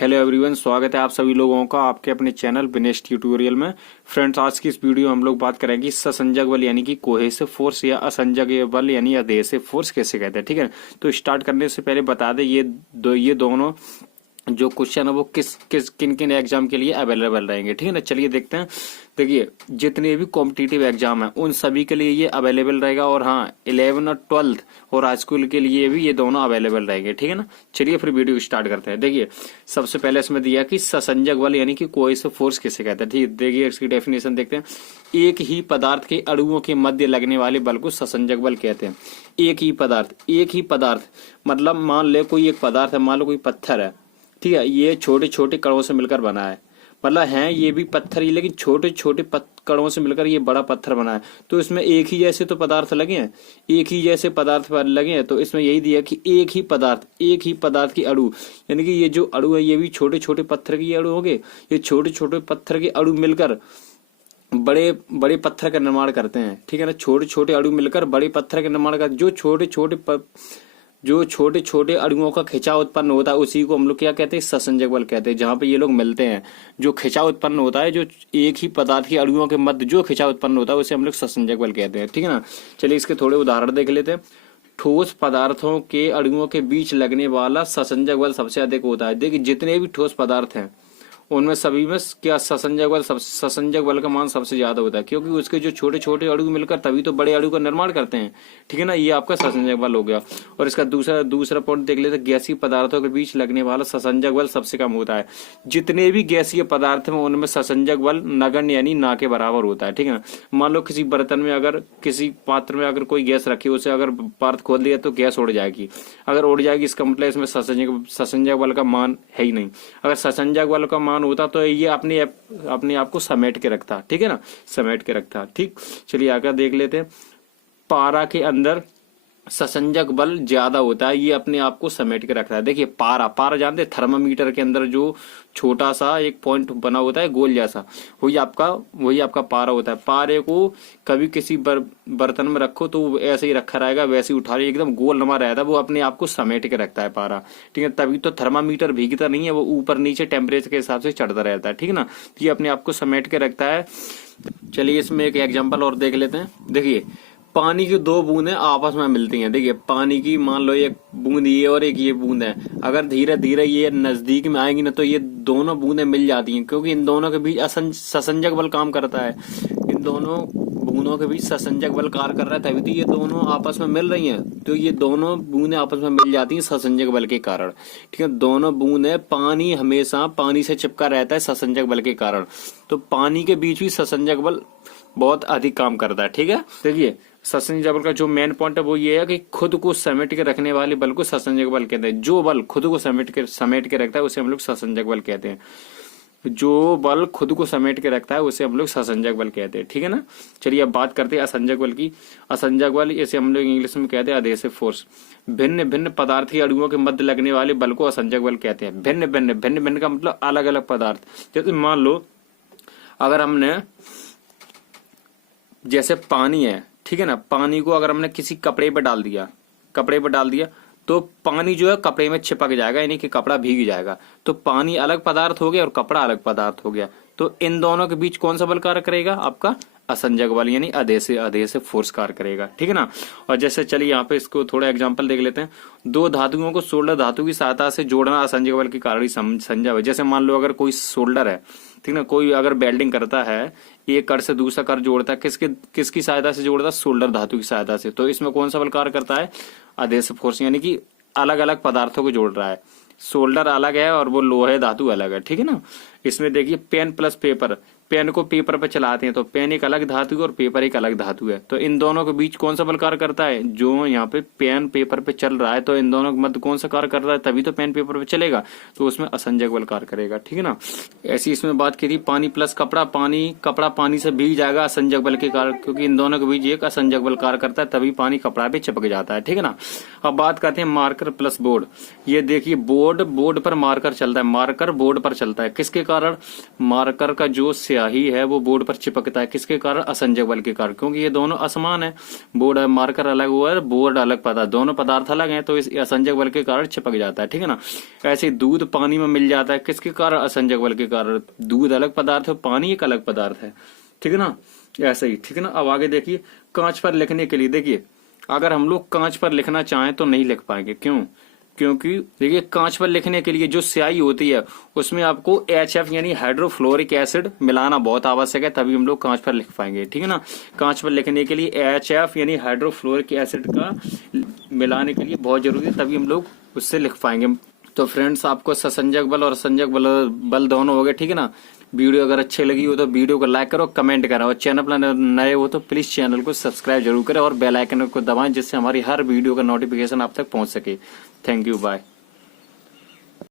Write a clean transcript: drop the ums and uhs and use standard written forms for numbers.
Hello everyone, स्वागत है आप सभी लोगों का आपके अपने चैनल विनेश ट्यूटोरियल में। फ्रेंड्स, आज की इस वीडियो में हम लोग बात करेंगे ससंजक बल यानी कि कोहेसिव फोर्स या असंजक बल यानी अधेसिव फोर्स कैसे कहते हैं। ठीक है, तो स्टार्ट करने से पहले बता दें ये दोनों जो क्वेश्चन है वो किन किन एग्जाम के लिए अवेलेबल रहेंगे। ठीक है ना, चलिए देखते हैं। देखिए, जितने भी कॉम्पिटिटिव एग्जाम है उन सभी के लिए ये अवेलेबल रहेगा, और हाँ 11 और 12th और हाई स्कूल के लिए भी ये दोनों अवेलेबल रहेंगे। ठीक है ना, चलिए फिर वीडियो स्टार्ट करते हैं। देखिए, सबसे पहले इसमें दिया कि ससंजक बल यानी कि कोहेसिव फोर्स किसे कहते हैं। ठीक है, देखिए इसकी डेफिनेशन देखते हैं। एक ही पदार्थ के अणुओं के मध्य लगने वाले बल को ससंजक बल कहते हैं। एक ही पदार्थ मतलब मान ले कोई एक पदार्थ है, मान लो कोई पत्थर है। ठीक है, ये छोटे छोटे कणों से मिलकर बना है, मतलब है ये भी पत्थर ही, लेकिन छोटे छोटे कणों से मिलकर ये बड़ा पत्थर बना है। तो इसमें एक ही जैसे तो पदार्थ लगे हैं, एक ही जैसे पदार्थ लगे हैं, तो इसमें यही दिया कि एक ही पदार्थ की अणु, यानी कि ये जो अणु है ये भी छोटे छोटे पत्थर के अणु होंगे। ये छोटे छोटे पत्थर के अणु मिलकर बड़े बड़े पत्थर का निर्माण करते हैं। ठीक है ना, छोटे छोटे अणु मिलकर बड़े पत्थर का निर्माण करते। जो छोटे छोटे अणुओं का खिंचाव उत्पन्न होता है उसी को हम लोग क्या कहते हैं, ससंजक बल कहते हैं। जहां पे ये लोग मिलते हैं, जो खिंचाव उत्पन्न होता है, जो एक ही पदार्थ के अणुओं के मध्य जो खिंचाव उत्पन्न होता है उसे हम लोग ससंजक बल कहते हैं। ठीक है ना, चलिए इसके थोड़े उदाहरण देख लेते हैं। ठोस पदार्थों के अणुओं के बीच लगने वाला ससंजक बल सबसे अधिक होता है। देखिए, जितने भी ठोस पदार्थ हैं उनमें सभी में क्या ससंजक बल का मान सबसे ज्यादा होता है, क्योंकि उसके जो छोटे छोटे अणु मिलकर तभी तो बड़े अणु का निर्माण करते हैं। ठीक है ना, ये आपका ससंजक बल हो गया। और इसका दूसरा पॉइंट देख लेते हैं। गैसीय पदार्थों के बीच लगने वाला ससंजक बल सबसे कम होता है। जितने भी गैसीय पदार्थ हैं उनमें ससंजक बल नगण्य यानी ना के बराबर होता है। ठीक है ना, मान लो किसी बर्तन में अगर किसी पात्र में अगर कोई गैस रखी, उसे अगर पात्र खोल दिया तो गैस उड़ जाएगी। अगर उड़ जाएगी इसका मतलब इसमें ससंजक बल का मान है ही नहीं। अगर ससंजक बल का मान होता तो ये अपने आप को समेट के रखता। ठीक है ना, समेट के रखता। ठीक, चलिए आगे देख लेते हैं। पारा के अंदर ससंजक बल ज्यादा होता है, ये अपने आप को समेट के रखता है। देखिए, पारा जानते हैं, थर्मामीटर के अंदर जो छोटा सा एक पॉइंट बना होता है गोल जैसा, वही आपका पारा होता है। पारे को कभी किसी बर्तन में रखो तो ऐसे ही रखा रहेगा, वैसे ही उठा रही एकदम गोल नमा रहता है, वो अपने आप को समेट के रखता है पारा। ठीक है, तभी तो थर्मामीटर भीगता नहीं है, वो ऊपर नीचे टेम्परेचर के हिसाब से चढ़ता रहता है। ठीक है ना, तो ये अपने आप को समेट के रखता है। चलिए इसमें एक एग्जाम्पल और देख लेते हैं। देखिए, पानी की दो बूंदें आपस में मिलती हैं। देखिए, पानी की मान लो एक बूंद ये और एक ये बूंद है, अगर धीरे धीरे ये नजदीक में आएंगी ना तो ये दोनों बूंदें मिल जाती हैं, क्योंकि इन दोनों के बीच ससंजक बल काम करता है। इन दोनों बूंदों के बीच ससंजक बल कार्य कर रहा है, तभी तो ये दोनों आपस में मिल रही हैं। तो ये दोनों बूंदें आपस में मिल जाती हैं ससंजक बल के कारण। ठीक है, दोनों बूंदें, पानी हमेशा पानी से चिपका रहता है ससंजक बल के कारण, तो पानी के बीच भी ससंजक बल बहुत अधिक काम करता है। ठीक है, देखिए ससंजक बल का जो मेन पॉइंट है वो ये है कि खुद को समेट के रखने वाले बल को ससंजक बल कहते हैं। जो बल खुद को समेट के रखता है उसे हम लोग ससंजक बल कहते हैं। जो बल खुद को समेट के रखता है उसे हम लोग ससंजक बल कहते हैं। ठीक है ना, चलिए अब बात करते हैं असंजक बल की। असंजक बल इसे हम लोग इंग्लिश में कहते हैं अधेसिव फोर्स। भिन्न भिन्न पदार्थ के अणुओं के मध्य लगने वाले बल को असंजक बल कहते हैं। भिन्न भिन्न का मतलब अलग अलग पदार्थ। जैसे मान लो अगर हमने, जैसे पानी है, ठीक है ना, पानी को अगर हमने किसी कपड़े पर डाल दिया तो पानी जो है कपड़े में चिपक जाएगा, यानी कि कपड़ा भीग जाएगा। तो पानी अलग पदार्थ हो गया और कपड़ा अलग पदार्थ हो गया। तो इन दोनों के बीच कौन सा बल कार्य करेगा, आपका असंजक बल यानी अधेसिव फोर्स कार्य करेगा। ठीक है ना, और जैसे चलिए यहाँ पे इसको थोड़ा एग्जांपल देख लेते हैं। दो धातुओं को सोल्डर धातु की सहायता से जोड़ना असंजक बल के कारण ही संभव है। जैसे मान लो अगर कोई सोल्डर है, ठीक ना, कोई अगर वेल्डिंग करता है, एक कड़ से दूसरा कड़ जोड़ता है, किसकी सहायता से जोड़ता है, सोल्डर धातु की सहायता से। तो इसमें कौन सा बल कार्य करता है, अधेसिव फोर्स, यानी कि अलग अलग पदार्थों को जोड़ रहा है। सोल्डर अलग है और वो लोहे धातु अलग है। ठीक है ना, इसमें देखिए पेन प्लस पेपर, पेन को पेपर पे चलाते हैं तो पेन एक अलग धातु है और पेपर एक अलग धातु है। तो इन दोनों के बीच कौन सा बल कार्य करता है, जो यहाँ पे पेन पेपर पे चल रहा है तो इन दोनों के मध्य कौन सा कार्य कर रहा है, तभी तो पेन पेपर पे चलेगा, तो उसमें असंजक बल कार्य करेगा। ठीक है ना, ऐसी इसमें बात की थी पानी प्लस कपड़ा, कपड़ा पानी से भीग जाएगा असंजक बल के कारण, क्योंकि इन दोनों के बीच एक असंजक बल कार्य करता है, तभी पानी कपड़ा पे चिपक जाता है। ठीक है ना, अब बात करते हैं मार्कर प्लस बोर्ड। ये देखिए बोर्ड पर मार्कर चलता है, मार्कर बोर्ड पर चलता है, किसके कारण, मार्कर का जो स्याही स्याही है वो बोर्ड पर चिपकता है, किसके कारण? असंजक बल के कारण, क्योंकि ये दोनों असमान है, बोर्ड मार्कर अलग हुआ है, बोर्ड अलग पदार्थ, दोनों पदार्थ अलग हैं, तो इस असंजक बल के कारण चिपक जाता है, ठीक है ना। ऐसे ही दूध पानी में मिल जाता है, किसके कारण? असंजक बल के कारण। दूध अलग पदार्थ है, पानी एक अलग पदार्थ है, ठीक है ना। ऐसे ही, ठीक है ना। अब आगे देखिए, कांच पर लिखने के लिए देखिए, अगर हम लोग कांच पर लिखना चाहें तो नहीं लिख पाएंगे, क्यों? क्योंकि देखिए कांच पर लिखने के लिए जो स्याही होती है उसमें आपको HF यानी हाइड्रोफ्लोरिक एसिड मिलाना बहुत आवश्यक है, तभी हम लोग कांच पर लिख पाएंगे, ठीक है ना। कांच पर लिखने के लिए HF यानी हाइड्रोफ्लोरिक एसिड का मिलाने के लिए बहुत जरूरी है, तभी हम लोग उससे लिख पाएंगे। तो फ्रेंड्स, आपको ससंजक बल और असंजक बल दोनों हो गए, ठीक है ना। वीडियो अगर अच्छी लगी हो तो वीडियो को लाइक करो, कमेंट करो, और चैनल पर नए हो तो प्लीज चैनल को सब्सक्राइब जरूर करें और बेल आइकन को दबाएं, जिससे हमारी हर वीडियो का नोटिफिकेशन आप तक पहुंच सके। Thank you, bye.